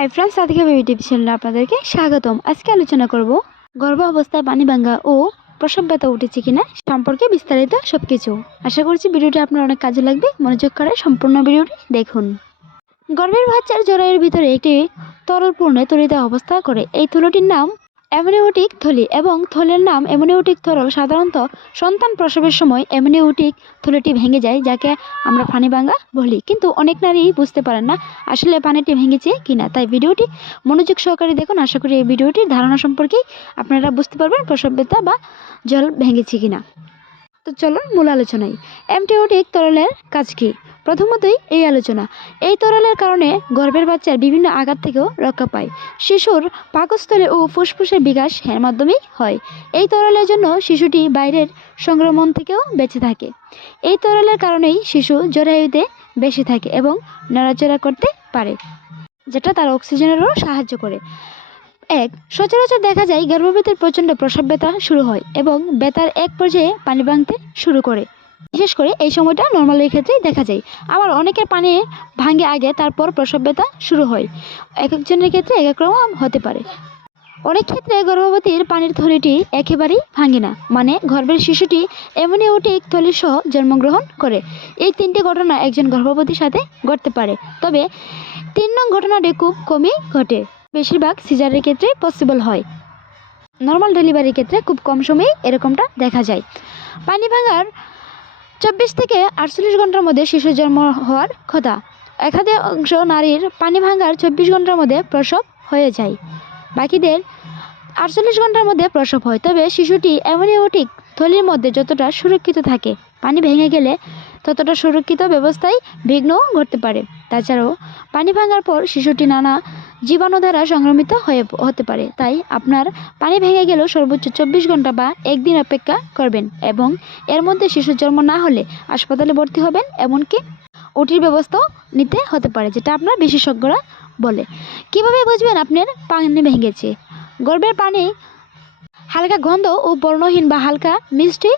Hi friends Sadika baby TV চ্যানেলে আপনাদেরকে স্বাগতম। আজকে আলোচনা করব গর্ভ অবস্থায় পানি ভাঙ্গা ও প্রসব ব্যথা উঠেছে কিনা সম্পর্কে বিস্তারিত সব কিছু আশা করছি ভিডিওটি আপনার অনেক কাজে লাগবে। মনোযোগ করে সম্পূর্ণ ভিডিওটি দেখুন। গর্ভের বাচ্চার জরায়ের ভিতরে একটি তরল পূর্ণে তরিত অবস্থা করে। এই তুলোটির নাম অ্যামনিওটিক থলি এবং থলের নাম অ্যামনিওটিক তরল সাধারণত সন্তান প্রসবের সময় অ্যামনিওটিক থলিটি ভেঙে যায়, যাকে আমরা পানি ভাঙ্গা বলি। কিন্তু অনেক নারী বুঝতে পারেন না আসলে পানিটি ভেঙেছে কিনা। তাই ভিডিওটি মনোযোগ সহকারে দেখুন। আশা করি এই ভিডিওটির ধারণা সম্পর্কেই আপনারা বুঝতে পারবেন প্রসব বা জল ভেঙেছে কিনা। তো চলুন মূল আলোচনায়। অ্যান্টিবায়োটিক তরলের কাজ কী? প্রথমতই এই আলোচনা। এই তরলের কারণে গর্ভের বাচ্চার বিভিন্ন আঘাত থেকেও রক্ষা পায়। শিশুর পাকস্থলে ও ফুসফুসের বিকাশ এর মাধ্যমেই হয়। এই তরলের জন্য শিশুটি বাইরের সংক্রমণ থেকেও বেঁচে থাকে। এই তরলের কারণেই শিশু জরায়ুতে বেশি থাকে এবং নড়াচড়া করতে পারে, যেটা তার অক্সিজেনেরও সাহায্য করে। এক, সচরাচর দেখা যায় গর্ভবতীর প্রচণ্ড প্রসব ব্যথা শুরু হয় এবং ব্যথার এক পর্যায়ে পানি ভাঙতে শুরু করে। বিশেষ করে এই সময়টা নর্মালের ক্ষেত্রেই দেখা যায়। আবার অনেকের পানি ভাঙে আগে, তারপর প্রসব ব্যথা শুরু হয়। এক একজনের ক্ষেত্রে এক এক রকম হতে পারে। অনেক ক্ষেত্রে গর্ভবতীর পানির থলিটি একেবারেই ভাঙে না। মানে গর্ভের শিশুটি এমনিওটিক থলি সহ জন্মগ্রহণ করে। এই তিনটি ঘটনা একজন গর্ভবতীর সাথে ঘটতে পারে। তবে তিন নং ঘটনাটি খুব কমই ঘটে। বেশিরভাগ সিজারের ক্ষেত্রে পসিবল হয়। নর্মাল ডেলিভারির ক্ষেত্রে খুব কম সময়েই এরকমটা দেখা যায়। পানি ভাঙার চব্বিশ থেকে আটচল্লিশ ঘণ্টার মধ্যে শিশু জন্ম হওয়ার কথা। একাধিক অংশ নারীর পানি ভাঙার চব্বিশ ঘণ্টার মধ্যে প্রসব হয়ে যায়। বাকিদের আটচল্লিশ ঘণ্টার মধ্যে প্রসব হয়। তবে শিশুটি অ্যামোনিওটিক থলির মধ্যে যতটা সুরক্ষিত থাকে, পানি ভেঙে গেলে ততটা সুরক্ষিত ব্যবস্থায় বিঘ্ন ঘটতে পারে। তাছাড়াও, পানি ভাঙার পর শিশুটি নানা জীবাণু দ্বারা সংক্রমিত হয়ে হতে পারে। তাই আপনার পানি ভেঙে গেলেও সর্বোচ্চ চব্বিশ ঘণ্টা বা একদিন অপেক্ষা করবেন এবং এর মধ্যে শিশুর জন্ম না হলে হাসপাতালে ভর্তি হবেন, এমনকি ওটির ব্যবস্থাও নিতে হতে পারে, যেটা আপনার বিশেষজ্ঞরা বলে। কীভাবে বুঝবেন আপনার পানি ভেঙেছে? গর্বের পানি হালকা গন্ধ ও বর্ণহীন বা হালকা মিষ্টি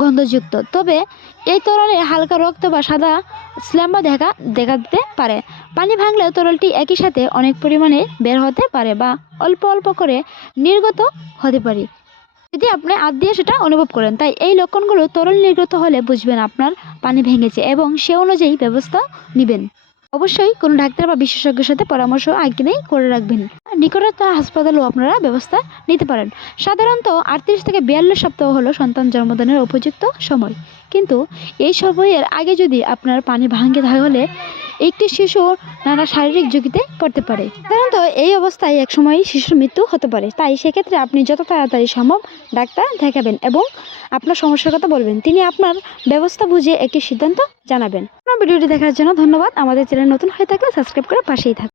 গন্ধযুক্ত। তবে এই তরলে হালকা রক্ত বা সাদা স্ল্যাম্বা দেখা দেখা দিতে পারে। পানি ভাঙলে তরলটি একই সাথে অনেক পরিমাণে বের হতে পারে বা অল্প অল্প করে নির্গত হতে পারে। যদি আপনি হাত দিয়ে সেটা অনুভব করেন, তাই এই লক্ষণগুলো তরল নির্গত হলে বুঝবেন আপনার পানি ভেঙেছে এবং সে অনুযায়ী ব্যবস্থা নেবেন। অবশ্যই কোনো ডাক্তার বা বিশেষজ্ঞের সাথে পরামর্শ আগেই করে রাখবেন। নিকটস্থ হাসপাতালেও আপনারা ব্যবস্থা নিতে পারেন। সাধারণত আটত্রিশ থেকে বিয়াল্লিশ সপ্তাহ হলো সন্তান জন্মদানের উপযুক্ত সময়। কিন্তু এই সময়ের আগে যদি আপনার পানি ভাঙে তাহলে একটি শিশু নানা শারীরিক ঝুঁকিতে পড়তে পারে। সাধারণত এই অবস্থায় একসময় শিশুর মৃত্যু হতে পারে। তাই সেক্ষেত্রে আপনি যত তাড়াতাড়ি সম্ভব ডাক্তার দেখাবেন এবং আপনার সমস্যার কথা বলবেন। তিনি আপনার ব্যবস্থা বুঝে একটি সিদ্ধান্ত জানাবেন। ভিডিওটি দেখার জন্য ধন্যবাদ। আমাদের চ্যানেল নতুন হয়ে থাকলে সাবস্ক্রাইব করে পাশেই থাকুন।